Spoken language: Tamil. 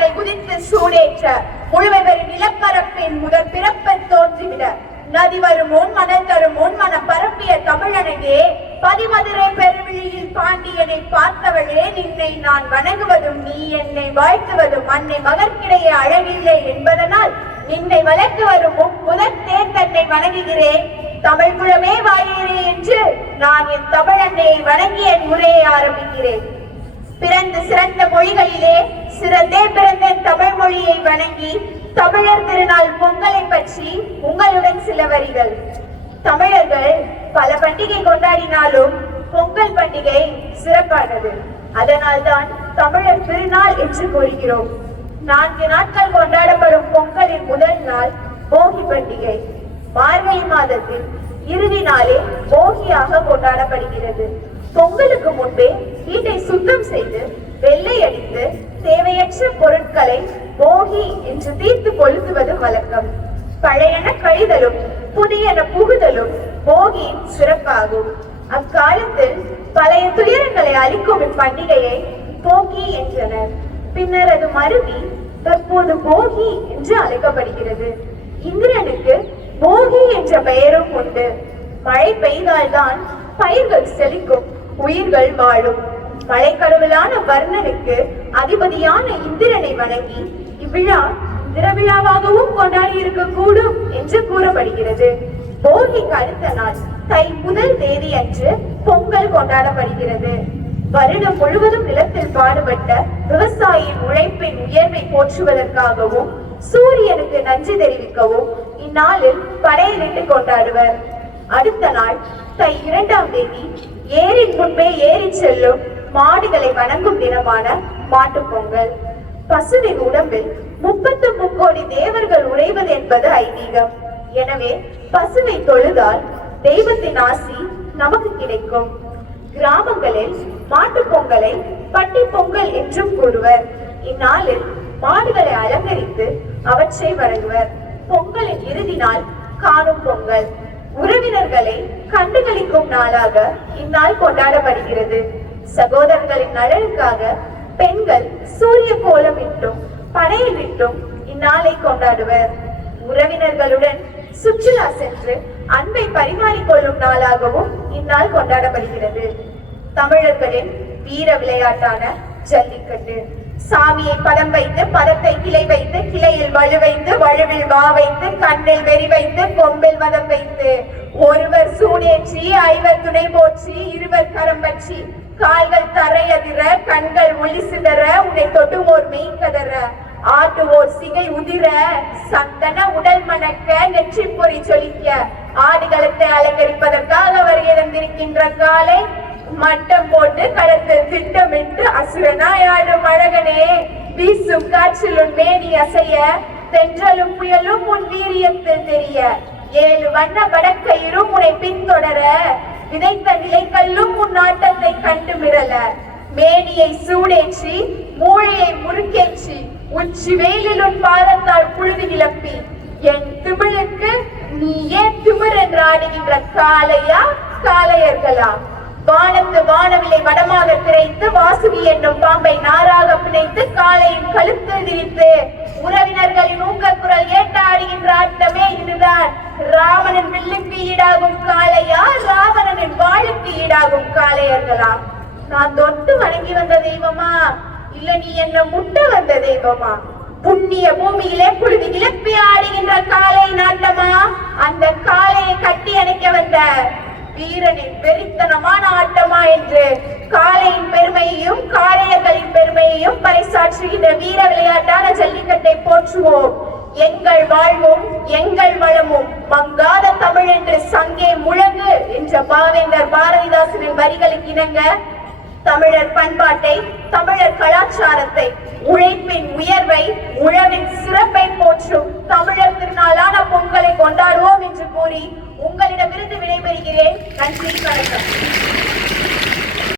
அதை குதித்து சூடேற்ற முழுமை பெறும் நிலப்பரப்பின் முதற் பிறப்பை தோன்றிவிட நதி வரும் முன் மணல் தரும் முன் மனம் பரப்பிய தமிழனையே பதிமதுரை பெருவிழியில் பாண்டியனை பார்த்தவளே, நின்னை நான் வணங்குவதும் நீ என்னை வாழ்த்துவதும் அன்னை மகற்கிடையே அழகில்லை என்பதனால் நின்னை வளர்த்து வரும் முதற் தேர் தன்னை வணங்குகிறேன். தமிழ் குலமே வாழீரே என்று நான் என் தமிழன்னையை வணங்கி என் முறையை ஆரம்பிக்கிறேன். பிறந்து சிறந்த மொழிகளிலே சிறந்தே பிறந்த தமிழ் மொழியை வணங்கி தமிழர் திருநாள் பொங்கலை பற்றி உங்களுடன் சில வரிகள். தமிழர்கள் பல பண்டிகை கொண்டாடினாலும் பொங்கல் பண்டிகை சிறப்பானது. அதனால்தான் தமிழர் திருநாள் என்று கூறுகிறோம். 4 நாட்கள் கொண்டாடப்படும் பொங்கலின் முதல் நாள் போகி பண்டிகை. மார்கழி மாதத்தில் இறுதி நாளே போகியாக கொண்டாடப்படுகிறது. பொங்கலுக்கு முன்பே வீட்டை சுத்தம் செய்து வெள்ளை அடித்து தேவையற்ற பொருட்களை போகி என்று தீர்த்து கொளுத்துவது வழக்கம். பழையன கழிதலும் புதியன புகுதலும் போகியின் சிறப்பாகும். அக்காலத்தில் பழைய துயரங்களை அளிக்கும் இப்பண்டிகையை போகி என்றனர். பின்னர் அது மருவி தற்போது போகி என்று அழைக்கப்படுகிறது. இந்திரனுக்கு போகி என்ற பெயரும் உண்டு. மழை பெய்தால்தான் பயிர்கள் செழிக்கும், உயிர்கள் வாழும். மழைக்கடவுளான வர்ணனுக்கு அதிபதியான இந்திரனை வணங்கி இவ்விழா இந்திர விழாவாகவும் கொண்டாடி இருக்க கூடும் என்று கூறப்படுகிறது. போகிக்கு அடுத்த நாள் தை முதல் தேதி அன்று பொங்கல் கொண்டாடப்படுகிறது. வருடம் முழுவதும் நிலத்தில் பாடுபட்ட விவசாயியின் உழைப்பின் உயர்வை போற்றுவதற்காகவும் சூரியனுக்கு நன்றி தெரிவிக்கவும் இந்நாளில் படையலிட்டு கொண்டாடுவர். அடுத்த நாள் தை 2ஆம் தேதி ஏரின் முன்பே ஏறி செல்லும் மாடுகளை வணங்கும் தினமான மாட்டுப் பொங்கல். பசுவின் உடம்பில் 33 கோடி தேவர்கள் உறைவது என்பது ஐதீகம். எனவே பசுவை தொழுதால் தெய்வத்தின் ஆசி நமக்கு கிடைக்கும். கிராமங்களில் மாட்டுப் பொங்கலை பட்டி பொங்கல் என்றும் கூறுவர். இந்நாளில் மாடுகளை அலங்கரித்து அவற்றை வணங்குவர். பொங்கலின் இறுதி நாள் காணும் பொங்கல். உறவினர்களை கண்டுகளிக்கும் நாளாக இந்நாள் கொண்டாடப்படுகிறது. சகோதரர்களின் நலனுக்காக பெண்கள் சூரிய கோலமிட்டும் படையலிட்டும் இந்நாளை கொண்டாடுவர். உறவினர்களுடன் சுற்றுலா சென்று அன்பை பரிமாறிக்கொள்ளும் நாளாகவும் இந்நாள் கொண்டாடப்படுகிறது. தமிழர்களின் வீர விளையாட்டான ஜல்லிக்கட்டு. சாமியை பதம் வைத்து பதத்தை கிளை வைத்து கிளையில் வலு வைத்து வலுவில் வா வைத்து கண்ணில் வெறி வைத்து கொம்பில் மதம் வைத்து ஒருவர் சூடேற்றி ஐவர் துணை போற்றி இருவர் கரம் பற்றி கால்கள் தரையதிர கண்கள் ஒளி சிதற உன்னை தொடுவோர் மெய் கதற ஆட்டுவோர் சிகை உதிர சந்தன உடல் மணக்க நெற்றி பொறி சொலிக்க ஆடுகளத்தை அலங்கரிப்பதற்காக வருகை தந்திருக்கின்ற காலை மட்டம் போட்டு கடத்தில் திட்டமிட்டு அசுரனாய் ஆடும் அழகனே, வீசும் காற்றில் உன் மேனி அசைய தென்றலும் புயலும் உன் வீரியத்தில் தெரிய 7 வண்ண வடக்கயிரும் உன்னை பின்தொடர விதைத்த நிலைக்கல்லும் உன் ஆட்டத்தை கண்டு மிரள மேனியை சூடேற்றி மூளையை முறுக்கேற்றி உச்சி வெயிலில் உன் பாதத்தால் புழுதி கிளப்பி என் திமிழுக்கு நீ ஏன் திமிர் என்று ஆடுகின்ற காளையா காளையர்களா? வானத்து வானவிலை வடமாக திரைத்து வாசுகி என்னும் பாம்பை நாராக பிணைத்து காளையின் கழுத்தில் திரித்து உறவினர்களின் ஊக்க குரல் ஏற்ற ஆடுகின்ற ஆட்டமே இதுதான். ராவணன் வில்லுக்கு ஈடாகும் காளையா, ராவணனின் வாளுக்கு ஈடாகும் காளையர்களா? நான் தொட்டு வணங்கி வந்த தெய்வமா, இல்ல நீ என்ன முட்ட வந்த தெய்வமா? புண்ணிய பூமியிலே புழுதி கிளப்பி ஆடுகின்ற காளை நாட்டமா? அந்த காளையை கட்டி அணைக்க வந்த வீரனின் வெறித்தனமான ஆட்டமா என்று காளையின் பெருமையையும் காளையர்களின் பெருமையையும் பறைசாற்றுகின்ற வீர விளையாட்டான ஜல்லிக்கட்டை போற்றுவோம். எங்கள் வாழ்வும் எங்கள் வளமும் மங்காத தமிழ் என்று சங்கே முழங்கு என்ற பாவேந்தர் பாரதிதாசனின் வரிகளுக்கு இணங்க தமிழர் பண்பாட்டை, தமிழர் கலாச்சாரத்தை, உழைப்பின் உயர்வை, உழவின் சிறப்பை போற்றும் தமிழர் திருநாளான பொங்கலை கொண்டாடுவோம் என்று கூறி உங்களிடமிருந்து விடைபெறுகிறேன். நன்றி, வணக்கம்.